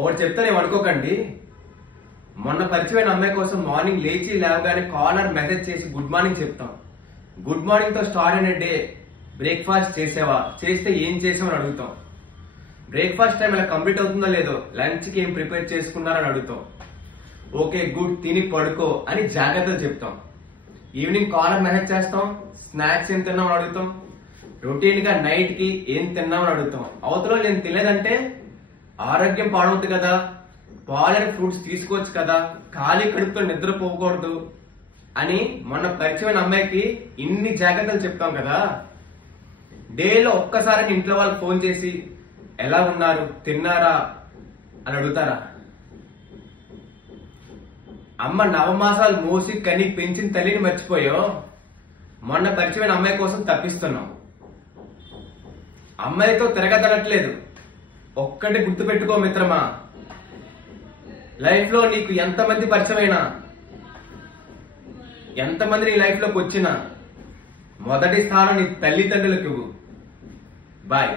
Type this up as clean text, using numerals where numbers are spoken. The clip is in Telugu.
ఒకటి చెప్తే నేను అనుకోకండి. మొన్న పరిచయమైన అమ్మాయి కోసం మార్నింగ్ లేచి లేవగానే కాలర్ మెసేజ్ చేసి గుడ్ మార్నింగ్ చెప్తాం. గుడ్ మార్నింగ్ తో స్టార్ట్ అయిన డే బ్రేక్ఫాస్ట్ చేసావా, చేస్తే ఏం చేసామని అడుగుతాం. బ్రేక్ఫాస్ట్ టైం ఇలా కంప్లీట్ అవుతుందో లేదో, లంచ్ కి ఏం ప్రిపేర్ చేసుకున్నారని అడుగుతాం. ఓకే గుడ్, తిని పడుకో అని జాగ్రత్తలు చెప్తాం. ఈవినింగ్ కాలర్ మెసేజ్ చేస్తాం, స్నాక్స్ ఏం తిన్నామని అడుగుతాం. రొటీన్ గా నైట్ కి ఏం తిన్నామని అడుగుతాం. అవతల నేను తినలేదంటే ఆరోగ్యం పాడవద్దు కదా, పాలైన ఫ్రూట్స్ తీసుకోవచ్చు కదా, ఖాళీ కడుపుతో నిద్రపోకూడదు అని మొన్న పరిచయమైన అమ్మాయికి ఇన్ని జాగ్రత్తలు చెప్తాం కదా. డేలో ఒక్కసారి ఇంట్లో వాళ్ళకి ఫోన్ చేసి ఎలా ఉన్నారు, తిన్నారా అని అడుగుతారా? అమ్మ నవమాసాలు మోసి కని పెంచిన తల్లిని మర్చిపోయో మొన్న పరిచయమైన అమ్మాయి కోసం తప్పిస్తున్నాం. అమ్మాయితో తిరగదనట్లేదు. ఒక్కటి గుర్తుపెట్టుకో మిత్రమా, లైఫ్ లో నీకు ఎంతమంది పరిచయమైనా, ఎంతమంది నీ లైఫ్ లోకి వచ్చినా మొదటి స్థానం నీ తల్లిదండ్రులకు ఇవ్వు. బాయ్.